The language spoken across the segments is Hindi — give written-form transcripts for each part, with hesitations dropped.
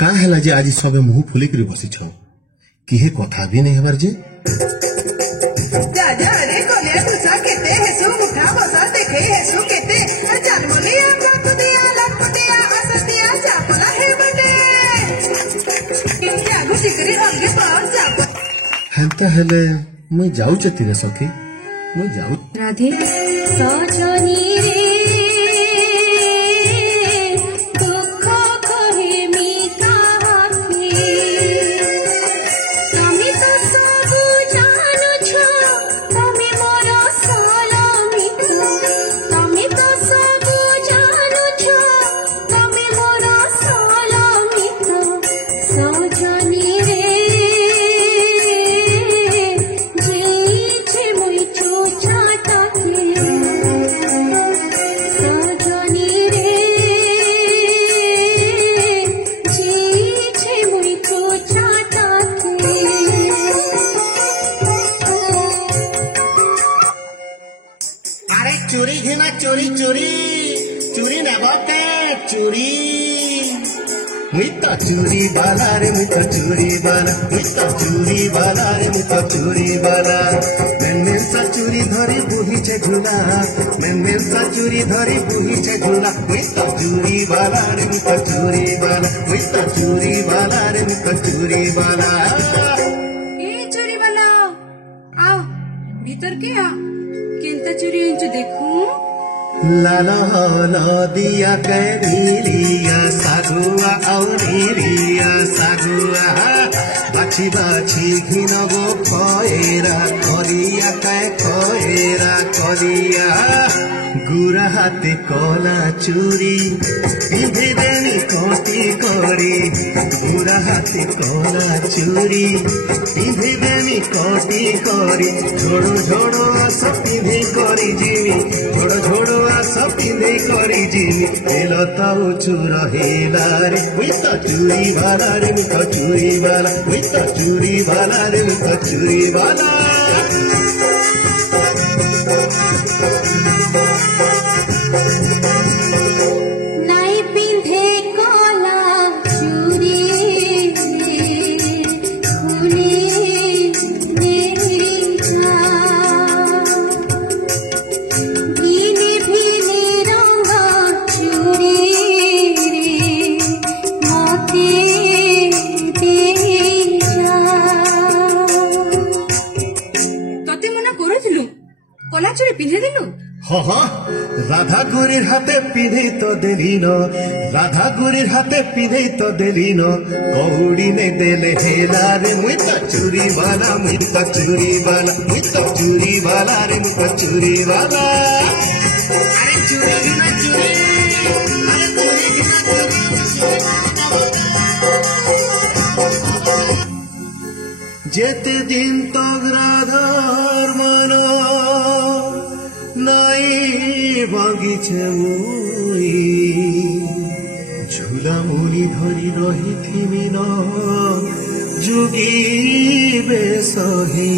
का है जे आज सबे मुंह फुलिक बसी छ किहे कथा भी नहीं हबार जे जा जा रे कोले तुसा केते है सु मुठा बसा देखे है सु केते जान मोलिया गकुदिया लकुदिया असतिया चापला है बटे क्या गुसी करी रंगे पार चाप हंता हेले मैं जाऊ चती रे सखी मैं जाऊ राधे सजनी रे चोरी घेना चोरी चोरी चोरी ना बाटे चोरी मिता चोरी वाला रे मिता चोरी वाला मिता चोरी वाला रे मिता चोरी वाला मैं सा चोरी धरी बुही छे झूला मैं सा चोरी धरी बुही छे झूला मिता चोरी वाला रे मिता चोरी वाला मिता चोरी वाला रे मिता चोरी वाला ए चोरी वाला आओ भीतर के आ केंता चोरी इंचो देखू लाला दिया कैरिया सागुआ औरिया सागुआ बाछी बाछी घिनबो खएरा करिया कै खएरा करिया गुरा हाथे कला चूरी पिंधे देनी कटी करी गुरा हाथे कला चूरी पिंधे देनी कटी करी झोड़ो झोड़ो आस पिंधे करी जीवी झोड़ो झोड़ो आस पिंधे करी जीवी एलता चूर हेला रे मिता चूरी वाला रे मिता चूरी वाला मिता चूरी वाला रे मिता चूरी वाला नाई पिंधे कला चूरी फूले मेरी भीने भीने रंगा चूरी मते दे तते मना करेथिलु कला चूरी पिंधे दिलु राधा गुरीर हाथे पिंधे तो देलीन राधा गुरीर हाथे पिंधे तो देलीन कौड़ी ने देले हेला रे मुइता चूरी वाला मुइता चूरी वाला मुइता चूरी वाला रे मुइता चूरी वाला अरे चूरी ना चूरी अरे चूरी ना चूरी जेते दिन तक राधार मना नाई बागिछे झूला मुनि धरी रही थिमिन जुगिबे सही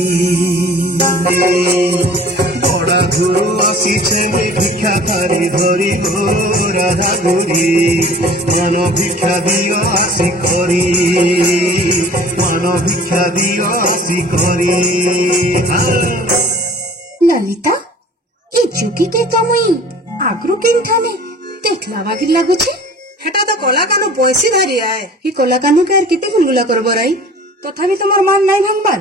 बड़ा गुरु आसीछे भिक्षा थारी धरी गो राधा गुरी मन भिक्षा दियो आसी करी मन भिक्षा दियो आसी करी ललिता ए जुगी के तमुई आगरू केन ठाने देखला बागिर लागुछे हेटा तो कला कानो पैसी धरी आए कि कला कानो के केते गुलगुला करबो राई तथापि तमर मान नाइ भांगबार